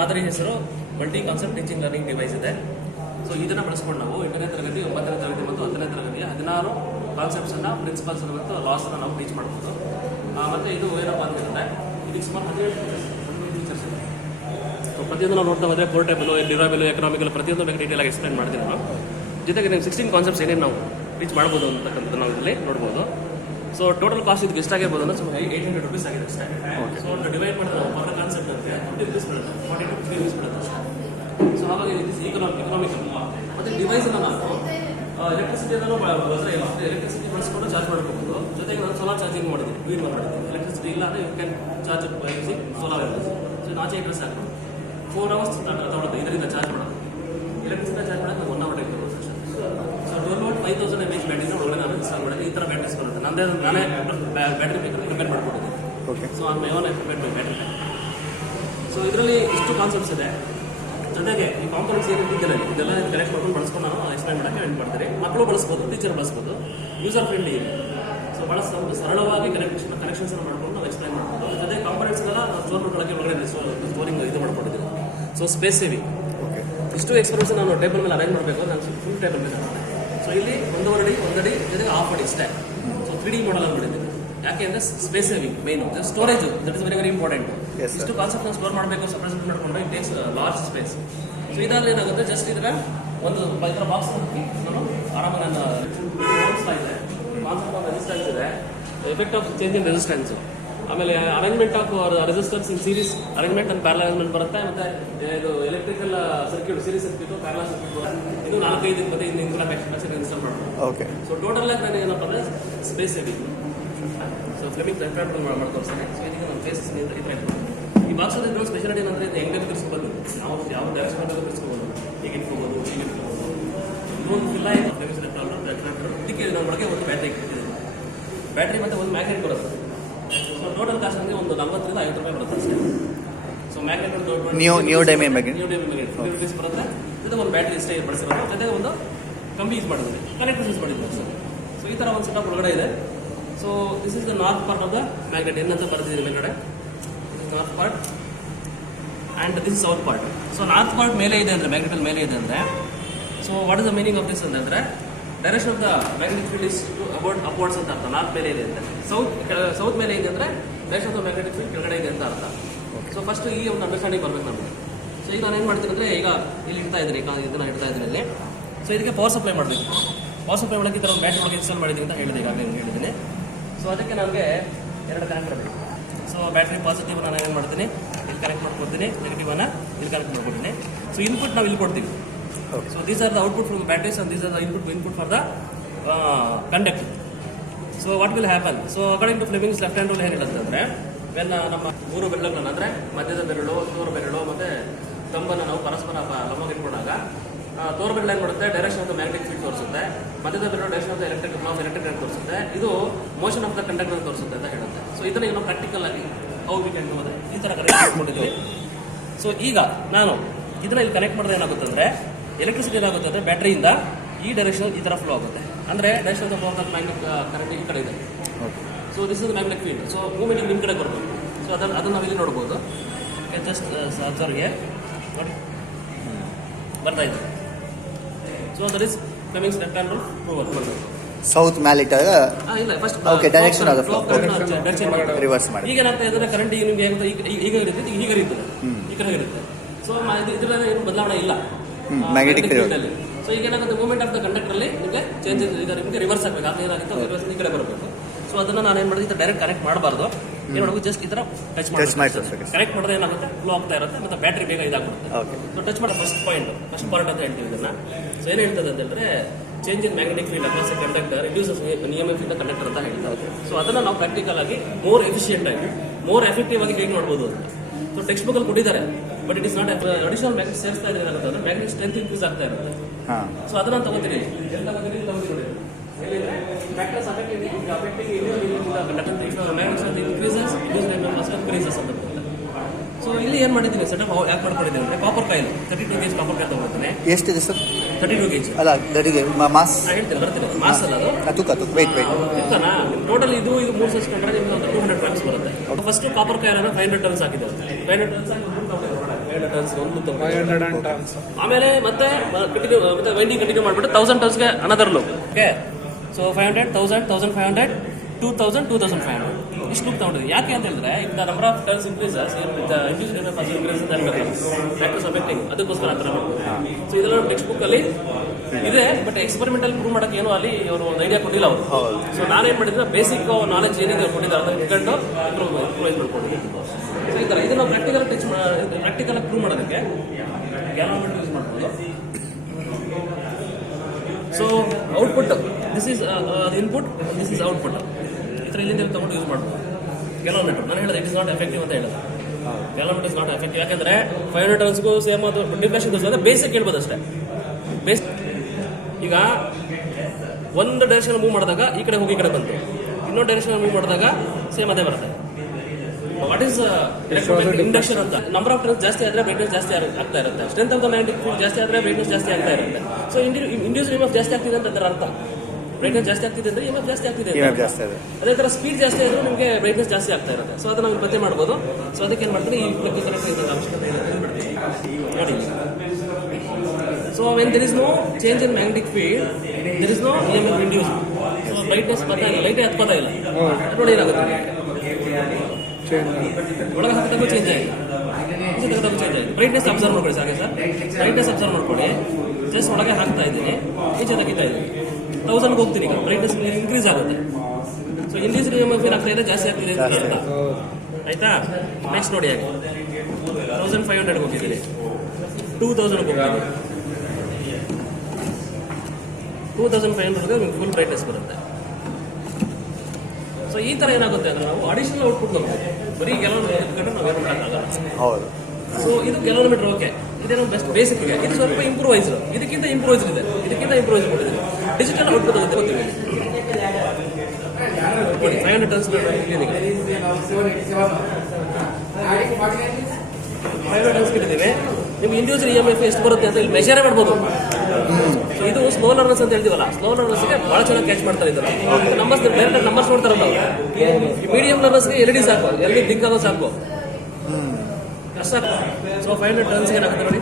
ಮಾದರಿ ಹೆಸರು multi concept teaching learning device ಇದೆ. ಸೊ ಇದನ್ನು ಬಳಸ್ಕೊಂಡು ನಾವು 8ನೇ ತರಗತಿ 9ನೇ ತರಗತಿ ಮತ್ತು 10ನೇ ತರಗತಿಯ 16 ಕಾನ್ಸೆಪ್ಟ್ಸನ್ನು ಪ್ರಿನ್ಸಿಪಲ್ಸ್ ಮತ್ತು ಲಾಸನ್ನು ನಾವು ಟೀಚ್ ಮಾಡ್ಬೋದು. ಮತ್ತು ಇದು ಏನಪ್ಪ ಅಂತಂದರೆ ಇದಕ್ಕೆ ಸುಮಾರು 17 ಟೀಚರ್ಸ್ ಇದೆ. ಸೊ ಪ್ರತಿಯೊಂದು ನಾವು ನೋಡ್ತಾ ಹೋದರೆ ಪೋರ್ಟೇಬಲ್, ಡ್ಯೂರಬಲ್, ಎಕನಾಮಿಕಲ್ ಪ್ರತಿಯೊಂದು ಬಗ್ಗೆ ಡೀಟೇಲಾಗಿ ಎಕ್ಸ್ಪ್ಲೈನ್ ಮಾಡ್ತೀವಿ ನಾವು. ಜೊತೆಗೆ ನೀವು 16 ಕಾನ್ಸೆಪ್ಟ್ಸ್ ಏನೇನು ನಾವು ಟೀಚ್ ಮಾಡ್ಬೋದು ಅಂತಕ್ಕಂಥದ್ದು ನಾವು ಇಲ್ಲಿ ನೋಡ್ಬೋದು. ಸೊ ಟೋಟಲ್ ಕಾಸ್ಟ್ ಇದಕ್ಕೆ ಎಷ್ಟಾಗಿರ್ಬೋದು ಅಂದರೆ ಸುಮಾರು 800 rupees ಆಗಿದೆ ಅಷ್ಟೇ. ಸೊ ಡಿವೈಡ್ ಮಾಡಿದ್ರೆ ನಾವು ಪರ್ ಕಾನ್ಸೆಪ್ಟ್ ಅಂತ 50 rupees ಬೀಳುತ್ತೆ, 40 to 50 rupees ಬೀಳುತ್ತೆ ಅಷ್ಟೇ. ಸೊ ಹಾಗಾಗಿ ಎಕನಾಮಿಕಲ್ ಮತ್ತು ಡಿವೈಸನ್ನು ನಾವು ಎಲೆಕ್ಟ್ರಿಸಿಟಿಯನ್ನು ಎಲೆಕ್ಟ್ರಿಸಿಟಿ ಬಳಸ್ಕೊಂಡು ಚಾರ್ಜ್ ಮಾಡ್ಕೋಬೋದು. ಜೊತೆಗೆ ನಾನು ಸೋಲಾರ್ ಚಾರ್ಜಿಂಗ್ ಮಾಡಿದ್ದೀನಿ, ವೀಲ್ ಮಾಡಿದ್ದೀನಿ. ಎಲೆಕ್ಟ್ರಿಸಿಟಿ ಇಲ್ಲ ಅಂದರೆ you can charge by using solar energy. So ಆಚೆ ಇಂಟ್ರೆಸ್ಟ್ ಆಗ್ಬೋದು 4 hours ತಗೊಳುತ್ತೆ ಇದರಿಂದ ಚಾರ್ಜ್ ಮಾಡೋದು. ಎಲೆಕ್ಟ್ರಿಸಿಟಿ ಚಾರ್ಜ್ ಮಾಡೋದು 1 hour ಟೈಮ್ ತಗೊಳ್ಳುತ್ತೆ ಅಷ್ಟೇ. ಸೊ 12V 5000 mAh ಬ್ಯಾಟ್ರಿನ ಒಳಗಡೆ ನಾನು ಇನ್ಸ್ಟಾಲ್ ಮಾಡಿದೆ. ಈ ಥರ ಬ್ಯಾಟ್ರೀಸ್ ಬರುತ್ತೆ. ನಾನೇ ಬ್ಯಾಟ್ರಿ ಬೇಕಂದ್ರೆ ಪ್ರಿಪೇರ್ ಮಾಡ್ಕೊಟ್ಟಿದ್ದೀನಿ. Okay. So on my own I prepare my battery. So ಇದರಲ್ಲಿ ಇಷ್ಟು ಕಾನ್ಸೆಪ್ಟ್ಸ್ ಇದೆ. ಜೊತೆಗೆ ಈ ಕಾಂಪೋನೆಂಟ್ಸ್ ಏನು ಇದ್ದಿಲ್ಲ ಇದೆಲ್ಲ ಕನೆಕ್ಟ್ ಮಾಡ್ಕೊಂಡು ಬಳಸ್ಕೊಂಡು ನಾನು ಎಕ್ಸ್ಪ್ಲೈನ್ ಮಾಡೋಕ್ಕೆ ಎಂಡ್ ಮಾಡ್ತೀನಿ. ಮಕ್ಕಳು ಬಳಸ್ಬೋದು, ಟೀಚರ್ ಬಳಸ್ಬೋದು, ಯೂಸರ್ ಫ್ರೆಂಡ್ಲಿ ಇದೆ. ಸೊ ಭಾಳ ಸರಳವಾಗಿ ಕನೆಕ್ಷನ್ಸನ್ನು ಮಾಡ್ಕೊಂಡು ನಾವು ಎಕ್ಸ್ಪ್ಲೈನ್ ಮಾಡ್ಬೋದು. ಜೊತೆಗೆ ಕಾಂಪೋನೆಂಟ್ಸ್ಗೆಲ್ಲ ನಾವು ಸ್ಟೋರ್ ಮಾಡೋಕ್ಕೆ ಒಳಗಡೆ ಸ್ಟೋರಿಂಗ್ ಇದು ಮಾಡ್ಕೊಂಡಿದ್ದೀನಿ. So space saving. ಓಕೆ. ಇಷ್ಟು ಎಕ್ಸ್ಪೀರಿಯನ್ಸ್ ನಾನು ಟೇಬಲ್ ಮೇಲೆ ಅರೇಂಜ್ ಮಾಡಬೇಕು, ನಾನು ಫುಲ್ ಟೇಬಲ್ ಮೇಲೆ ಮಾಡ್ತೀನಿ. ಸೊ ಇಲ್ಲಿ 1 ಅಡಿ ಜೊತೆಗೆ 1/2 ಅಡಿ ಇಷ್ಟೇ. ಸೊ 3D ಮಾಡಲ್ ಮಾಡಿದ್ದೀನಿ. ಯಾಕೆ ಅಂದರೆ space saving main, storage that is very very important. ಇಷ್ಟು ಕಾನ್ಸೆಪ್ಟ್ ಸ್ಟೋರ್ ಮಾಡಬೇಕು ಸಪ್ರೇಟ್ ಮಾಡಿಕೊಂಡ್ರೆ it takes large space. So ಇದಾದ್ರೆ ಏನಾಗುತ್ತೆ, ಜಸ್ಟ್ ಇದರ ಒಂದು ಇದರ ಬಾಕ್ಸ್ ಹಾಕಿ ನಾನು ಆರಾಮಾಗಿ ನನ್ನ ಇದೆ ಕಾನ್ಸೆಪ್ಟ್ ಆಫ್ ರೆಸಿಸ್ಟೆನ್ಸ್ ಇದೆ, effect of change in resistance, ಆಮೇಲೆ arrangement of resistors in series arrangement and parallel arrangement ಬರುತ್ತೆ. ಮತ್ತೆ ಇದು electrical circuit, series circuit, parallel circuit ಇದು 4-5 ಮತ್ತೆ ಇನ್ನು ಇನ್ಸ್ಟಾಲ್ ಮಾಡ್ಬೋದು. ಓಕೆ. ಸೊ ಟೋಟಲ್ ಆಗಿ ನಾನು ಏನಪ್ಪ ಅಂದರೆ ಸ್ಪೇಸ್ ಸೇವಿಂಗ್. ಸೊ ಫ್ಲೇಮಿಂಗ್ ಮಾಡ್ಕೊಳ್ತಾನೆ. ಸೊ ಇದಕ್ಕೆ ನಮ್ಮ ಫೇಸಸ್ ಈ ಬಾಕ್ಸ್ ಅಲ್ಲಿ ಸ್ಪೆಷಾಲಿಟಿ ಏನಂದರೆ ಇದು ಹೆಂಗೆ ತಿರ್ಸ್ಕೋಬೋದು, ನಾವು ಯಾವ ಡೈರೆಕ್ಷನ್ ಅಂತ ತಿರ್ಸ್ಕೋಬೋದು, ಹೀಗೆ ಇಟ್ಕೋಬೋದು, ಹೀಗೆ ಇಟ್ಕೋಬೋದು. ಇನ್ನೊಂದು ಇಲ್ಲ ಏನು ಇದಕ್ಕೆ ನಮ್ಮ ಒಳಗೆ ಒಂದು ಬ್ಯಾಟ್ರಿ ಇಟ್ಟಿದೆ. ಬ್ಯಾಟ್ರಿ ಮತ್ತು ಒಂದು ಮ್ಯಾಗ್ನೆಟ್ ಬರುತ್ತೆ. ಸೊ ಟೋಟಲ್ ಕಾಸ್ಟ್ ಅಂದರೆ ಒಂದು 40ರಿಂದ 50 ರೂಪಾಯಿ ಬರುತ್ತೆ ಅಷ್ಟೇ. So magnet neodymium magnet 50 rupees ಬರುತ್ತೆ. ಜೊತೆ ಒಂದು ಬ್ಯಾಟ್ರಿ ಇಷ್ಟೇ ಬಳಸಿರೋದು, ಜೊತೆಗೆ ಒಂದು ಕಂಬಿ ಯೂಸ್ ಮಾಡಿದ್ವಿ, ಕನೆಕ್ಟರ್ಸ್ ಯೂಸ್ ಮಾಡಿದ್ವಿ ಸರ್. ಸೊ ಈ ಥರ ಒಂದು ಸೆಟಪ್ ಒಳಗಡೆ ಇದೆ. So this is the north part of the magnet ಏನಂತ ಬರ್ತಿದ್ದೀವಿ ಮೇಲ್ಗಡೆ. North part and this is south part. So north part ಮೇಲೆ ಇದೆ ಅಂದರೆ ಮ್ಯಾಗ್ನೆಟಲ್ ಮೇಲೆ ಇದೆ ಅಂದರೆ, so what is the meaning of this ಅಂತಂದರೆ direction of the magnetic field is about upwards ಅಂತ ಅರ್ಥ. ನಾರ್ತ್ ಮೇಲೆ ಇದೆ ಅಂತ. ಸೌತ್ ಮೇಲೆ ಇದೆ ಅಂದರೆ direction of the magnetic field ಕೆಳಗಡೆ ಇದೆ ಅಂತ ಅರ್ಥ. ಸೊ ಫಸ್ಟ್ ಈ ಒಂದು ಅಂಡರ್ಸ್ಟ್ಯಾಂಡಿಂಗ್ ಬರ್ಬೇಕು ನಮಗೆ. ಸೊ ಈಗ ನಾನು ಏನು ಮಾಡ್ತೀನಿ ಅಂದರೆ, ಈಗ ಇಲ್ಲಿ ಇಡ್ತಾ ಇದ್ದೀನಿ, ಇದನ್ನು ಇಡ್ತಾ ಇದ್ದೀನಿ ಇಲ್ಲಿ. ಸೊ ಇದಕ್ಕೆ ಪವರ್ ಸಪ್ಲೈ ಮಾಡಬೇಕು. ಪವರ್ ಸಪ್ಲೈ ಒಳಗೆ ಈ ಥರ ಒಂದು ಬ್ಯಾಟ್ರಿ ಒಳಗೆ ಇನ್ಸ್ಟಾಲ್ ಮಾಡಿದ್ದೀನಿ ಅಂತ ಹೇಳಿದೆ, ಈಗಾಗಲೇ ಹೇಳಿದ್ದೀನಿ. ಸೊ ಅದಕ್ಕೆ ನನಗೆ 2 ಕನೆಕ್ಟರ್ ಬೇಕು. ಸೊ ಬ್ಯಾಟ್ರಿ ಪಾಸಿಟಿವ್ ನಾನು ಏನು ಮಾಡ್ತೀನಿ, ಇಲ್ಲಿ ಕನೆಕ್ಟ್ ಮಾಡ್ಕೊಡ್ತೀನಿ, ನೆಗೆಟಿವನ್ನ ಇಲ್ಲಿ ಕನೆಕ್ಟ್ ಮಾಡ್ಕೊಡ್ತೀನಿ. ಸೊ ಇನ್ಪುಟ್ ನಾವು ಇಲ್ಲಿ ಕೊಡ್ತೀವಿ. So these are the output from the batteries and these are the input for the conductor. So what will happen, so according to Fleming's left hand rule ಏನು ಹೇಳುತ್ತೆ ಅಂದರೆ, when ನಮ್ಮ 3 ಬೆರಳುಗಳನ್ನು ಅಂದರೆ ಮಧ್ಯದ ಬೆರಳು, ತೋರು ಬೆರಳು ಮತ್ತು ತಂಬನ್ನು ನಾವು ಪರಸ್ಪರ ಲಂಬವಾಗಿ ಇಟ್ಕೊಂಡಾಗ ತೋರು ಬೆರಳು ಏನು ಮಾಡುತ್ತೆ, direction of the magnetic field ತೋರಿಸುತ್ತೆ. ಮಧ್ಯದ ಬೆರಳು direction of the electric current ತೋರಿಸುತ್ತೆ. ಇದು ಮೋಷನ್ ಆಫ್ ದ ಕಂಡಕ್ಟರ್ ತೋರಿಸುತ್ತೆ ಅಂತ ಹೇಳುತ್ತೆ. ಸೊ ಇದನ್ನ ನಾವು ಪ್ರಾಕ್ಟಿಕಲ್ ಆಗಿ ವಿ ಕ್ಯಾನ್ ಡೂ ಈ ಥರ ಕನೆಕ್ಟ್ ಮಾಡ್ಕೊಂಡಿದ್ವಿ. ಸೊ ಈಗ ನಾನು ಇದನ್ನ ಇಲ್ಲಿ ಕನೆಕ್ಟ್ ಮಾಡಿದ್ರೆ ಏನಾಗುತ್ತೆ ಅಂದರೆ, ಎಲೆಕ್ಟ್ರಿಸಿಟಿ ಏನಾಗುತ್ತೆ ಅಂದರೆ ಬ್ಯಾಟ್ರಿಯಿಂದ ಈ ಡೈರೆಕ್ಷನ್ ಈ ಥರ ಫ್ಲೋ ಆಗುತ್ತೆ. ಅಂದರೆ direction of the magnetic current ಈ ಕಡೆ ಇದೆ. So this is magnetic field. So movement ನಿಮ್ಮ ಕಡೆ ಬರಬೇಕು. ಸೊ ಅದನ್ನು ನಾವು ಇಲ್ಲಿ ನೋಡ್ಬೋದು. ಜಸ್ಟ್ ಅಬ್ಸರ್ವ್ಗೆ ನೋಡಿ ಬರ್ತಾ ಇದೆ. So that is Fleming's left hand rule prove. South ಮೇಲೆ ಇಟ್ಟಾಗ ಇಲ್ಲ ಫಸ್ಟ್ ಓಕೆ ಡೈರೆಕ್ಷನ್ ಆದ ಫ್ಲೋ ರಿವರ್ಸ್ ಮಾಡಿ. ಈಗ ಏನಾಗ್ತಾ ಇದೆ ಕರೆಂಟ್ ನಿಮಗೆ ಈಗ ಇರುತ್ತೆ, ಈಗ ಇರ್ತದೆ, ಈ ಕಡೆ ಇರುತ್ತೆ. ಸೊ ಇದರಲ್ಲಿ ಏನು ಬದಲಾವಣೆ ಇಲ್ಲ ಮ್ಯಾಗ್ನೆಟಿಕ್ ಫೀಲ್ಡ್ ಅಲ್ಲಿ. ಸೊ ಈಗ ಏನಾಗುತ್ತೆ, ಮೂವ್ಮೆಂಟ್ ಆಫ್ ದ ಕಂಡಕ್ಟರ್ ಅಲ್ಲಿ ನಿಮಗೆ ಚೇಂಜಸ್ ಈಗ ನಿಮಗೆ ರಿವರ್ಸ್ ಆಗಬೇಕು. ಅದು ಏನಾಗುತ್ತೆ, ರಿವರ್ಸ್ ಈ ಕಡೆ ಬರಬೇಕು. ಸೊ ಅದನ್ನು ನಾನು ಏನು ಮಾಡಿದ್ರೆ ಡೈರೆಕ್ಟ್ ಕನೆಕ್ಟ್ ಮಾಡಬಾರ್ದು. ಏನು ಮಾಡಬೇಕು, ಜಸ್ಟ್ ಈ ಥರ ಟಚ್ ಮಾಡಿ ಕನೆಕ್ಟ್ ಮಾಡಿದ್ರೆ ಏನಾಗುತ್ತೆ, ಫ್ಲೋ ಆಗ್ತಾ ಇರುತ್ತೆ ಮತ್ತು ಬ್ಯಾಟ್ರಿ ಬೇಗ ಇದಾಗುತ್ತೆ. ಸೊ ಟಚ್ ಮಾಡೋ ಫಸ್ಟ್ ಪಾರ್ಟ್ ಅಂತ ಹೇಳ್ತೀವಿ ಇದನ್ನ. ಸೊ ಏನು ಹೇಳ್ತದೆ ಅಂತಂದರೆ, change in magnetic field across A conductor reduces EMF in the conductor ಅಂತ ಹೇಳ್ತಾರೆ. ಸೊ ಅದನ್ನು ನಾವು ಪ್ರಾಕ್ಟಿಕಲ್ ಆಗಿ ಮೋರ್ ಎಫಿಷಿಯೆಂಟ್ ಆಗಿ ಮೋರ್ ಎಫೆಕ್ಟಿವ್ ಆಗಿ ಹೇಗೆ ನೋಡ್ಬೋದು ಅಂತ. ಸೊ ಟೆಕ್ಸ್ಟ್ ಬುಕ್ ಅಲ್ಲಿ ಕೊಟ್ಟಿದ್ದಾರೆ, but it is not additional magnet ಸೇರಿಸ್ತಾ ಇದೆ ಏನಾಗುತ್ತೆ ಅಂದರೆ ಮ್ಯಾಗ್ನೆಟ್ ಸ್ಟ್ರೆಂತ್ ಇನ್ಕ್ರೀಸ್ ಆಗ್ತಾ ಇರುತ್ತೆ. ಸೊ ಅದನ್ನು ತಗೋತೀನಿ, factors affecting increases ಅಂತ. ಸೊ ಇಲ್ಲಿ ಏನು ಮಾಡಿದ್ದೀನಿ, ಸೆಟಪ್ ಯಾಕೆ ಮಾಡ್ಕೊಂಡಿದ್ದೀನಿ ಅಂದರೆ, copper coil 32 gauge copper coil ತಗೊಳ್ತೀನಿ. ಎಷ್ಟಿದೆ ಸರ್? 32 gauge ಅಲ್ಲ, ಮಾಸ್ ಹೇಳ್ತೀನಿ, ಬರ್ತೀನಿ. ಮಾಸ್ ಅಲ್ಲ ಅದು ವೆಯ್ಟ್ ಇರ್ತಾನಾ ಟೋಟಲ್. ಇದು 3 ಸೆಟ್ಕೊಂಡ್ರೆ ನಿಮ್ಗೆ ಒಂದು 200 ಟನ್ಸ್ ಬರುತ್ತೆ. ಫಸ್ಟ್ ಕಾಪರ್ ಕಾಯಿಲ್ 500 ಟನ್ಸ್ ಹಾಕಿದ್ದಾರೆ. 500 ಟನ್ಸ್ ಹಾಕಿ 500 ಟರ್ನ್ಸ್ ಒಂದು ತಗೊಂಡು 500 tons. ಆಮೇಲೆ ಮತ್ತೆ ಕಂಟಿನ್ಯೂ ಮತ್ತೆ ವೈಂಡಿಂಗ್ ಕಂಟಿನ್ಯೂ ಮಾಡಿಬಿಟ್ಟು 1000 ಟರ್ನ್ಸ್ಗೆ ಅನದರ್ ಲೂಪ್ ಓಕೆ ಸೊ 500 1000 1500 2000 2500 ಇಷ್ಟು ಲೂಪ್ ತಗೊಂಡಿದ್ವಿ ಯಾಕೆ ಅಂತ ಹೇಳಿದ್ರೆ the number of turns increases factors affecting ಅದಕ್ಕೋಸ್ಕರ ಆ ಥರ ಮಾಡ್ಬೋದು ಸೊ ಇದೆಲ್ಲ ಟೆಕ್ಸ್ಟ್ ಬುಕ್ ಅಲ್ಲಿ ಇದೆ ಬಟ್ ಎಕ್ಸ್ಪೆರಿಮೆಂಟಲ್ ಪ್ರೂವ್ ಮಾಡಕ್ಕೆ ಏನೋ ಅಲ್ಲಿ ಅವರು ಒಂದು ಐಡಿಯಾ ಕೊಟ್ಟಿಲ್ಲ ಅವರು ಸೊ ನಾನೇನ್ ಮಾಡಿದ್ರೆ ಬೇಸಿಕ್ ನಾಲೆಜ್ ಏನಿದೆ ಅವ್ರು ಕೊಟ್ಟಿದ್ದಾರೆ ಅದನ್ನ ಇಟ್ಕೊಂಡು ಇಂಪ್ರೂವೈಸ್ ಮಾಡ್ಕೊಂಡಿದ್ದೀನಿ ಸೊ ಈ ಥರ ಇದನ್ನ ಪ್ರಾಕ್ಟಿಕಲ್ ಪ್ರೂವ್ ಮಾಡೋದಕ್ಕೆ ಗ್ಯಾಲೋಮೀಟರ್ ಯೂಸ್ ಮಾಡ್ಬೋದು so output this is input this is output ಈ ಥರ ಇಲ್ಲಿಂದ ತಗೊಂಡು ಯೂಸ್ ಮಾಡ್ಬೋದು ಗ್ಯಾಲೋಮೀಟರ್ ನಾನು ಹೇಳಿದೆ ಇಟ್ ಇಸ್ ನಾಟ್ ಎಫೆಕ್ಟಿವ್ ಅಂತ ಹೇಳಿದೆ ಗ್ಯಾಲೋಮೀಟರ್ ಇಸ್ ನಾಟ್ ಎಫೆಕ್ಟಿವ್ ಯಾಕಂದ್ರೆ 500 ಟರ್ನ್ಸ್ಗೂ ಸೇಮ್ ಅದು ಡಿಫ್ಲೆಕ್ಷನ್ ತೋರಿಸಿದ್ರೆ ಬೇಸಿಕ್ ಹೇಳ್ಬೋದು ಅಷ್ಟೇ ಬೇಸ್ ಈಗ ಒಂದು ಡೈರೆಕ್ಷನ್ ಮೂವ್ ಮಾಡಿದಾಗ ಈ ಕಡೆ ಹೋಗಿ ಈ ಕಡೆ ಬಂತು ಇನ್ನೊಂದು ಡೈರೆಕ್ಷನ್ ಮೂವ್ ಮಾಡಿದಾಗ ಸೇಮ್ ಅದೇ ಬರುತ್ತೆ ವಾಟ್ ಈಸ್ ಇಂಡಕ್ಷನ್ ಅಂತ ನಂಬರ್ ಆಫ್ ಟರ್ನ್ಸ್ ಜಾಸ್ತಿ ಆದರೆ ಬ್ರೈಟ್ನೆಸ್ ಜಾಸ್ತಿ ಆಗ್ತಾ ಇರುತ್ತೆ strength of the magnetic field ಜಾಸ್ತಿ ಆದರೆ ಬ್ರೈಟ್ನೆಸ್ ಜಾಸ್ತಿ ಆಗ್ತಾ ಇರುತ್ತೆ ಸೊ ಇಂಡ್ಯೂಸ್ ಇಎಂಎಫ್ ಜಾಸ್ತಿ ಆಗ್ತಿದೆ ಅಂತ ಅದರ ಅರ್ಥ ಬ್ರೈಟ್ನೆಸ್ ಜಾಸ್ತಿ ಆಗ್ತಿದೆ ಅಂದ್ರೆ ಇಎಂಎಫ್ ಜಾಸ್ತಿ ಆಗ್ತಿದೆ ಅದೇ ಥರ ಸ್ಪೀಡ್ ಜಾಸ್ತಿ ಆದರೂ ನಿಮಗೆ ಬ್ರೈಟ್ನೆಸ್ ಜಾಸ್ತಿ ಆಗ್ತಾ ಇರುತ್ತೆ ಸೊ ಅದನ್ನ ನಾವು ಪತ್ತೆ ಮಾಡ್ಬೋದು ಸೊ ಅದಕ್ಕೆ ಏನು ಮಾಡ್ತೀನಿ ಈ ಅವಶ್ಯಕತೆ ನೋಡಿ so when there is no change in magnetic field there is no EMF induce so brightness ಬರ್ತಾ ಇಲ್ಲ ಲೈಟೇ ಹತ್ಕೋತಾ ಇಲ್ಲ ನೋಡಿ ಏನಾಗುತ್ತೆ ಒಳಗೆ ಹಾಕಿದಾಗ ಚೇಂಜ್ ಆಗಿದೆ ಚೇಂಜ್ ಆಗಿದೆ ಬ್ರೈಟ್ನೆಸ್ ಅಬ್ಸರ್ವ್ ಮಾಡ್ಕೊಳ್ಳಿ ಸಾಕೆ ಸರ್ ಬ್ರೈಟ್ನೆಸ್ ಅಬ್ಸರ್ವ್ ಮಾಡ್ಕೊಳ್ಳಿ ಜಸ್ಟ್ ಒಳಗೆ ಹಾಕ್ತಾ ಇದ್ದೀನಿ ಈಚೆ ತೆಗಿತಾ ಇದ್ದೀನಿ 1000ಗೆ ಹೋಗ್ತೀನಿ ಈಗ ಬ್ರೈಟ್ನೆಸ್ ಇನ್ಕ್ರೀಸ್ ಆಗುತ್ತೆ ಸೊ ಇನ್ಕ್ರೀಸ್ ಇಎಂಎಫ್ ಏನಾಗ್ತಾ ಇದೆ ಜಾಸ್ತಿ ಆಗ್ತಿದೆ ಅಂತ ಅರ್ಥ ಆಯ್ತಾ ನೆಕ್ಸ್ಟ್ ನೋಡಿ ಹಾಗೆ 1500 ಹೋಗಿದ್ದೀನಿ 2000 ಹೋಗ್ತೀನಿ 2500ಗೆ ನಿಮ್ಗೆ ಫುಲ್ ಬ್ರೈಟ್ನೆಸ್ ಬರುತ್ತೆ ಸೊ ಈ ಥರ ಏನಾಗುತ್ತೆ ಅಂದ್ರೆ ನಾವು ಅಡಿಷನಲ್ ಔಟ್ಪುಟ್ ನೋಡ್ಬೋದು ಬರೀ ಕೆಲವೊಂದು ನಾವೇನು ಮಾಡೋಕ್ಕಾಗಲ್ಲ ಹೌದು ಸೊ ಇದು ಕಿಲೋಮೀಟರ್ ಓಕೆ ಇದೇನೋ ಬೆಸ್ಟ್ ಬೇಸಿಕ್ ಇದೆ ಇದು ಸ್ವಲ್ಪ ಇಂಪ್ರೂವೈಸ್ ಇದಕ್ಕಿಂತ ಇಂಪ್ರೂವೈಸ್ ಇದೆ ಕೊಟ್ಟಿದ್ದೀವಿ ಡಿಜಿಟಲ್ ಔಟ್ಪುಟ್ ಆಗುತ್ತೆ ಗೊತ್ತಿದೆ ನೋಡಿ 500 ಟರ್ನ್ಸ್ 500 ಟರ್ನ್ಸ್ ಇಟ್ಟಿದ್ದೀವಿ ನಿಮ್ಗೆ ಇಂಡಿವಿಜುವಲ್ ಇಎಂಎಫ್ ಎಷ್ಟು ಬರುತ್ತೆ ಅಂತ ಇಲ್ಲಿ ಮೆಷರೇ ಮಾಡ್ಬೋದು ಸೊ ಇದು ಸ್ಲೋ ಲರ್ನರ್ಸ್ ಅಂತ ಹೇಳ್ತೀವಲ್ಲ ಸ್ಲೋ ಲರ್ನರ್ಸ್ಗೆ ಭಾಳ ಚೆನ್ನಾಗಿ ಕ್ಯಾಚ್ ಮಾಡ್ತಾರೆ ಇದನ್ನ ನಂಬರ್ಸ್ ಬೇರೆ ನಂಬರ್ಸ್ ನೋಡ್ತಾರಲ್ಲ ಮೀಡಿಯಂ ಲರ್ನರ್ಸ್ಗೆ LED ಸಾಕು LED ಬ್ಲಿಂಕ್ ಆಗೋ ಸಾಕು ಅಷ್ಟು ಸಾಕು ಸೊ 500 ಟರ್ನ್ಸ್ಗೆ ಏನಾಗುತ್ತೆ ನೋಡಿ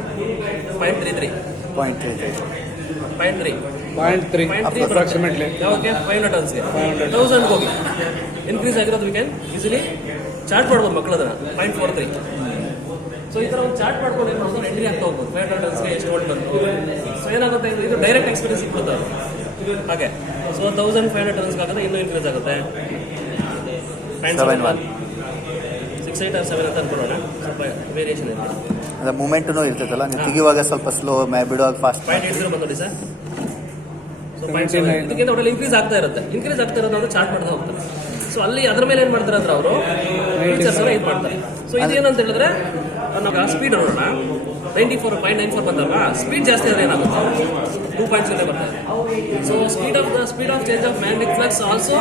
0.33 approximately. ಓಕೆ 500 ಟರ್ನ್ಸ್ಗೆ 1000 ಹೋಗಿ ಇನ್ಕ್ರೀಸ್ ಆಗಿರೋದು ವಿ ಕ್ಯಾನ್ ಈಸಿಲಿ ಚಾರ್ಟ್ ಮಾಡ್ಬೋದು ಮಕ್ಕಳು ಅದನ್ನ 0.43 ಸೊ ಈ ಥರ ಒಂದು ಚಾರ್ಟ್ ಮಾಡ್ಕೊಂಡು ಏನು ಮಾಡ್ಬೋದು ಎಂಟ್ರಿ ಆಗ್ತಾ ಹೋಗ್ಬೋದು 500 ಟರ್ನ್ಸ್ಗೆ ಎಷ್ಟು ವೋಲ್ಟ್ ಬಂತು ಸೊ ಏನಾಗುತ್ತೆ ಇದು ಡೈರೆಕ್ಟ್ ಎಕ್ಸ್ಪೀರಿಯನ್ಸ್ ಸಿಕ್ಬಿಡುತ್ತೆ ಹಾಗೆ ಸೊ 1500 ಟರ್ನ್ಸ್ಗೆ ಆಗುತ್ತೆ ಇನ್ನೂ ಇನ್ಕ್ರೀಸ್ ಆಗುತ್ತೆ 6 8 or 7 ಅಂತ ಅನ್ಕೊಳ್ಳೋಣ ಸ್ವಲ್ಪ ವೇರಿಯೇಷನ್ ಇರುತ್ತೆ ಅದ ಮೂಮೆಂಟೂ ಇರ್ತೈತಲ್ಲ ನೀವು ತೆಗಿಯುವಾಗ ಸ್ವಲ್ಪ ಸ್ಲೋ ಬಿಡುವಾಗ ಫಾಸ್ಟ್ 0.80 ಬಂದು ಸರ್ ಸೊ 0.7 ಇದಕ್ಕಿಂತ ಒಳ್ಳೆ ಇನ್ಕ್ರೀಸ್ ಆಗ್ತಾ ಇರುತ್ತೆ ಅಂದ್ರೆ ಚಾರ್ಟ್ ಮಾಡ್ತಾ ಹೋಗ್ತಾರೆ ಸೊ ಅಲ್ಲಿ ಅದ್ರ ಮೇಲೆ ಏನು ಮಾಡ್ತಾರೆ ಅಂದ್ರೆ ಅವರು ಫೀಚರ್ಸ್ ಎಲ್ಲ ಇದು ಮಾಡ್ತಾರೆ ಸೊ ಇದೇನಂತ ಹೇಳಿದ್ರೆ ನಾವು ಸ್ಪೀಡ್ ನೋಡೋಣ 94.94 ಬಂದಾಗ ಸ್ಪೀಡ್ ಜಾಸ್ತಿ ಆದರೆ ಏನಾಗುತ್ತೆ 2.0 ಬರ್ತದೆ so speed of change of magnetic flux also